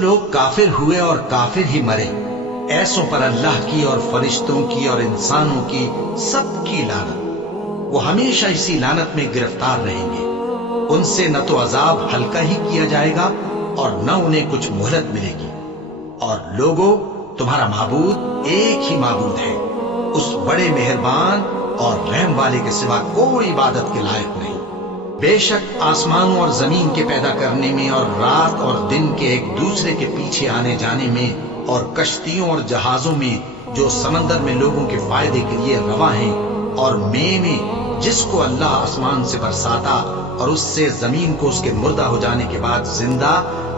लोग काफिर हुए और काफिर ही मरे, ऐसों पर अल्लाह की और फरिश्तों की और इंसानों की सबकी लानत। वो हमेशा इसी लानत में गिरफ्तार रहेंगे। उनसे न तो अजाब हल्का ही किया जाएगा और न उन्हें कुछ मोहलत मिलेगी। और लोगों, तुम्हारा माबूद एक ही माबूद है, उस बड़े मेहरबान और रहम वाले के सिवा कोई इबादत के लायक नहीं। बेशक आसमानों और जमीन के पैदा करने में और रात और दिन के एक दूसरे के पीछे आने जाने में और कश्तियों और जहाजों में जो समंदर में लोगों के फायदे के लिए रवा हैं, और में जिसको अल्लाह आसमान से बरसाता और उससे जमीन को उसके मुर्दा हो जाने के बाद जिंदा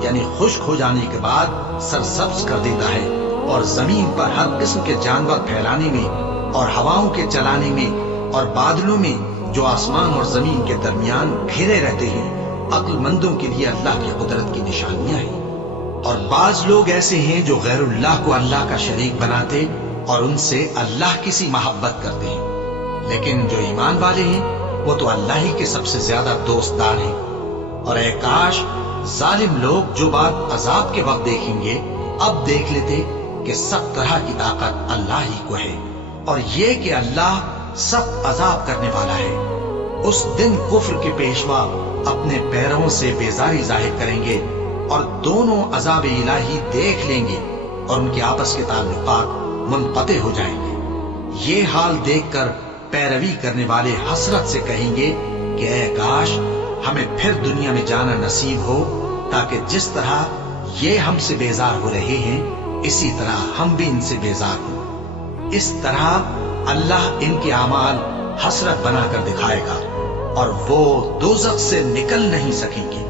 यानी खुश्क हो जाने के बाद सरसब्ज कर देता है, और जमीन पर हर किस्म के जानवर फैलाने में और हवाओं के चलाने में और बादलों में जो आसमान और जमीन के दरमियान घिरे रहते हैं, अक्लमंदों के लिए अल्लाह की कुदरत की निशानियां हैं। और बाज लोग ऐसे हैं जो गैरुल्लाह को अल्लाह का शरीक बनाते और उनसे अल्लाह की सी मोहब्बत करते हैं। लेकिन जो ईमान वाले हैं वो तो अल्लाह ही के सबसे ज्यादा दोस्तदार हैं। और ऐ काश जालिम लोग जो बात अजाब के वक्त देखेंगे अब देख लेते कि सब तरह की ताकत अल्लाह ही को है, और ये कि अल्लाह सख्त अजाब करने वाला है। उस दिन कुफ्र के पेशवा अपने पैरों से बेजारी जाहिर करेंगे और दोनों अजाब इलाही देख लेंगे और उनके आपस के ताल्लुकात मुनक़ते हो जाएंगे। ये हाल देखकर पैरवी करने वाले हसरत से कहेंगे कि ऐ काश हमें फिर दुनिया में जाना नसीब हो, ताकि जिस तरह ये हमसे बेजार हो रहे हैं इसी तरह हम भी इनसे बेजार हों। इस तरह अल्लाह इनके आमाल हसरत बनाकर दिखाएगा और वो दोज़ख से निकल नहीं सकेंगे।